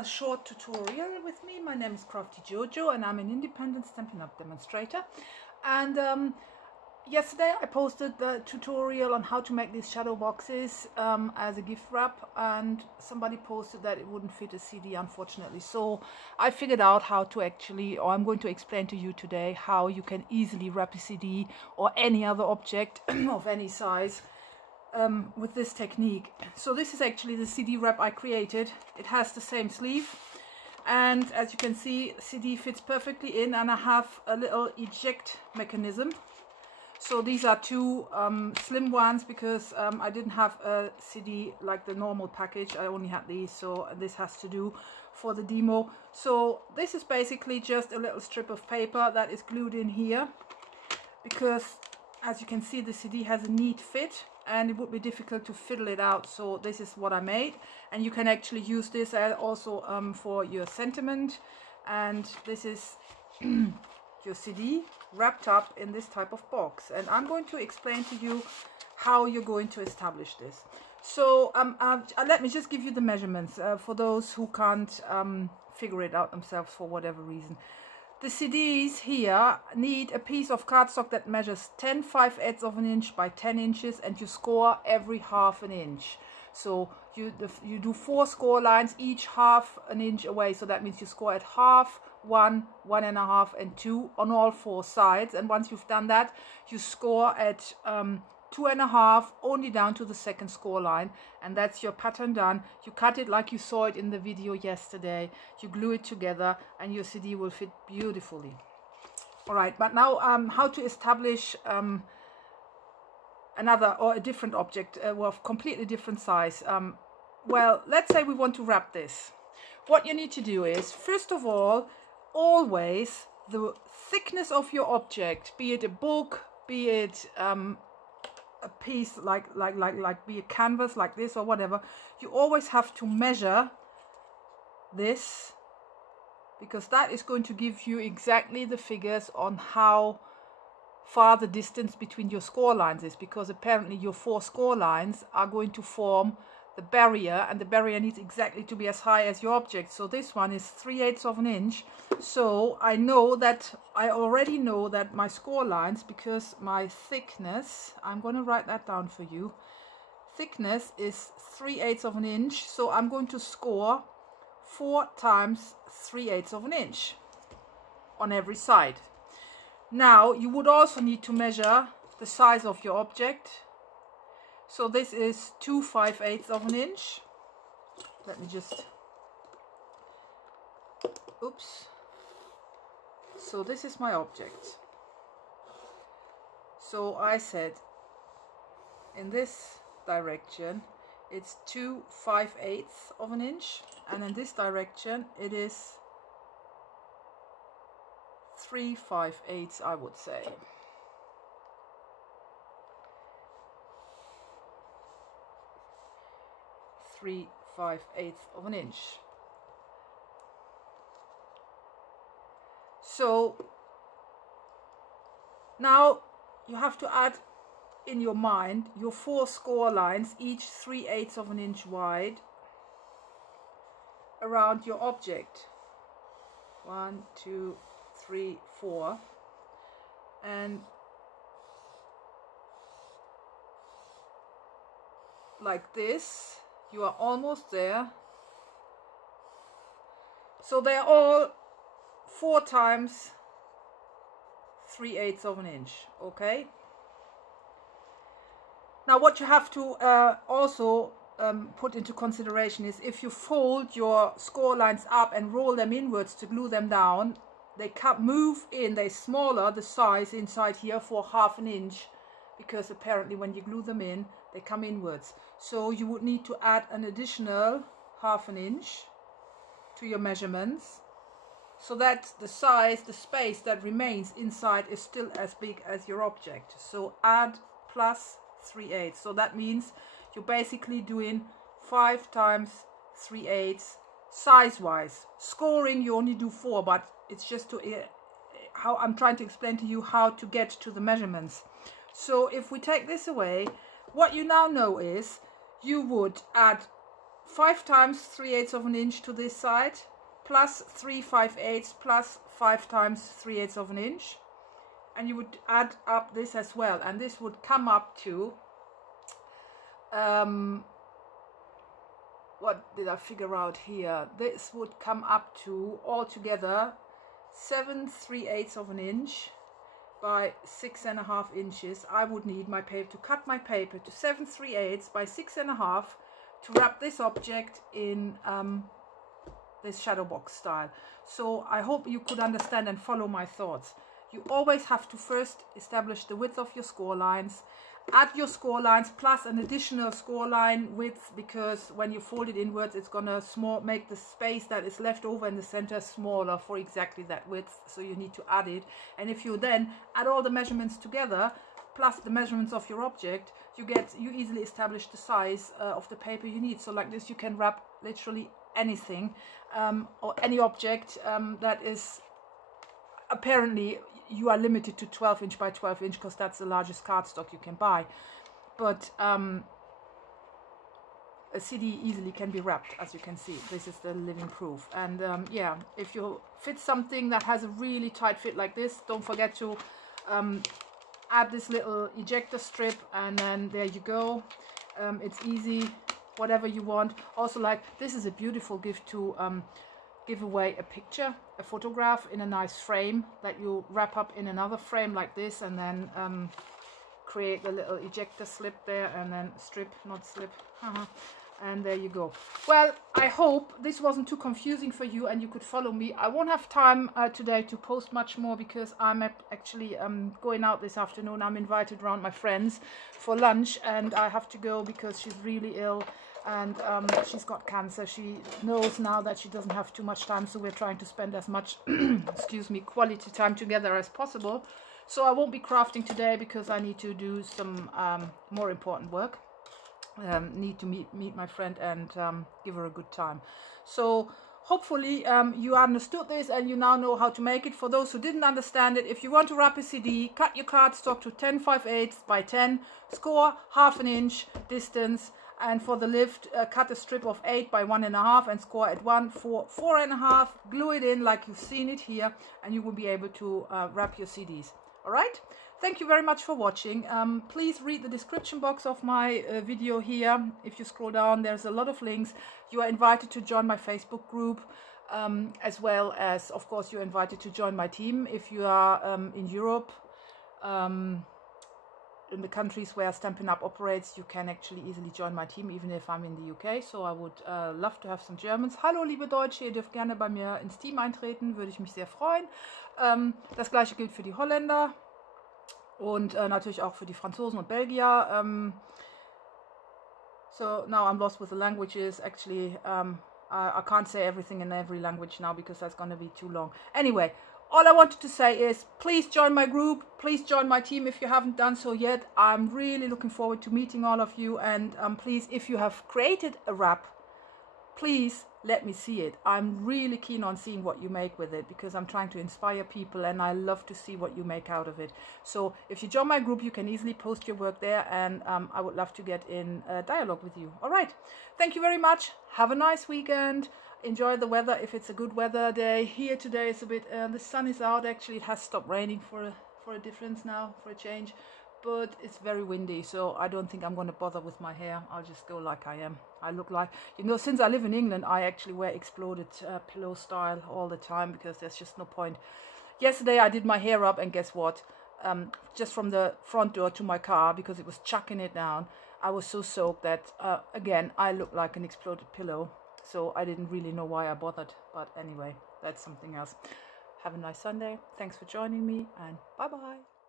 a short tutorial with me. My name is Crafty JoJo and I'm an independent Stampin' Up demonstrator. And yesterday I posted the tutorial on how to make these shadow boxes as a gift wrap, and somebody posted that it wouldn't fit a CD, unfortunately. So I figured out how to I'm going to explain to you today how you can easily wrap a CD or any other object of any size with this technique. So this is actually the CD wrap I created. It has the same sleeve, and as you can see, CD fits perfectly in, and I have a little eject mechanism. So these are two slim ones because I didn't have a CD like the normal package. I only had these, so this has to do for the demo. So this is basically just a little strip of paper that is glued in here, because as you can see, the CD has a neat fit and it would be difficult to fiddle it out. So this is what I made, and you can actually use this also for your sentiment. And this is your CD wrapped up in this type of box, and I'm going to explain to you how you're going to establish this. So let me just give you the measurements for those who can't figure it out themselves for whatever reason. The CDs here need a piece of cardstock that measures 10/5/8 of an inch by 10 inches, and you score every half an inch. So you do 4 score lines, each half an inch away. So that means you score at half, 1, 1.5, and 2 on all 4 sides. And once you've done that, you score at 2.5 only down to the second score line, and that's your pattern done. You cut it like you saw it in the video yesterday, you glue it together, and your CD will fit beautifully. All right, but now how to establish another or a different object of completely different size. Well, let's say we want to wrap this. What you need to do is, first of all, always the thickness of your object, be it a book, be it a piece like be a canvas like this or whatever, you always have to measure this, because that is going to give you exactly the figures on how far the distance between your score lines is, because apparently your 4 score lines are going to form the barrier, and the barrier needs exactly to be as high as your object. So this one is 3/8 of an inch. So I already know that my score lines, because my thickness, I'm going to write that down for you, thickness is 3/8 of an inch. So I'm going to score 4 times 3/8 of an inch on every side. Now you would also need to measure the size of your object. So this is 2 5/8 of an inch. Let me just, oops. So this is my object. So I said in this direction it's 2 5/8 of an inch, and in this direction it is 3 5/8, I would say. Three 5/8 of an inch. So now you have to add in your mind your 4 score lines, each 3/8 of an inch wide, around your object. 1, 2, 3, 4, and like this. You are almost there. So they're all 4 times 3/8 of an inch. Okay. Now what you have to also put into consideration is, if you fold your score lines up and roll them inwards to glue them down, they move in, they're smaller, the size inside here, for half an inch, because apparently when you glue them in, they come inwards. So you would need to add an additional half an inch to your measurements, so that the size, the space that remains inside is still as big as your object. So add plus 3/8. So that means you're basically doing 5 times 3/8 size-wise. Scoring, you only do 4, but it's just to how I'm trying to explain to you how to get to the measurements. So if we take this away, what you now know is you would add 5 times 3/8 of an inch to this side, plus 3 5/8 plus 5 times 3/8 of an inch, and you would add up this as well, and this would come up to what did I figure out here? This would come up to altogether 7 3/8 of an inch by 6.5 inches. I would need my paper to cut my paper to 7 3/8 by 6.5 to wrap this object in this shadow box style. So I hope you could understand and follow my thoughts. You always have to first establish the width of your score lines, add your score lines plus an additional score line width, because when you fold it inwards it's gonna make the space that is left over in the center smaller for exactly that width, so you need to add it. And if you then add all the measurements together plus the measurements of your object, you easily establish the size of the paper you need. So like this you can wrap literally anything or any object that is, apparently you are limited to 12 inch by 12 inch because that's the largest cardstock you can buy, but a CD easily can be wrapped, as you can see. This is the living proof. And yeah, if you fit something that has a really tight fit like this, don't forget to add this little ejector strip, and then there you go. It's easy, whatever you want. Also, like, this is a beautiful gift to give away a picture, a photograph in a nice frame that you wrap up in another frame like this, and then create the little ejector slip there, and then strip, not slip, and there you go. Well, I hope this wasn't too confusing for you and you could follow me. I won't have time today to post much more because I'm actually going out this afternoon. I'm invited around my friends for lunch, and I have to go because she's really ill, and she's got cancer. She knows now that she doesn't have too much time, so we're trying to spend as much excuse me, quality time together as possible. So I won't be crafting today because I need to do some more important work. Need to meet my friend and give her a good time. So hopefully you understood this and you now know how to make it. For those who didn't understand it, if you want to wrap a CD, cut your cardstock to 10 5/8 by 10, score 1/2 inch distance, and for the lift cut a strip of 8 by 1.5 and score at 1 for 4.5. Glue it in like you've seen it here, and you will be able to wrap your CDs. All right, thank you very much for watching. Please read the description box of my video here. If you scroll down, there's a lot of links. You are invited to join my Facebook group, as well as, of course, you're invited to join my team. If you are in Europe, in the countries where Stampin' Up operates, you can actually easily join my team, even if I'm in the UK. So I would love to have some Germans. Hallo liebe Deutsche, ihr dürft gerne bei mir ins Team eintreten, würde ich mich sehr freuen. Das gleiche gilt für die Holländer und natürlich auch für die Franzosen und Belgier. So now I'm lost with the languages. Actually, I can't say everything in every language now because that's going to be too long. Anyway, all I wanted to say is please join my group, please join my team if you haven't done so yet. I'm really looking forward to meeting all of you, and please, if you have created a wrap, please let me see it. I'm really keen on seeing what you make with it because I'm trying to inspire people and I love to see what you make out of it. So if you join my group, you can easily post your work there, and I would love to get in dialogue with you. All right, thank you very much. Have a nice weekend. Enjoy the weather if it's a good weather day. Here today is a bit, the sun is out actually. It has stopped raining for a difference now, for a change. But it's very windy, so I don't think I'm going to bother with my hair. I'll just go like I am. I look like, you know, since I live in England, I actually wear exploded pillow style all the time because there's just no point. Yesterday I did my hair up, and guess what? Just from the front door to my car, because it was chucking it down, I was so soaked that, again, I look like an exploded pillow. So I didn't really know why I bothered. But anyway, that's something else. Have a nice Sunday. Thanks for joining me, and bye-bye.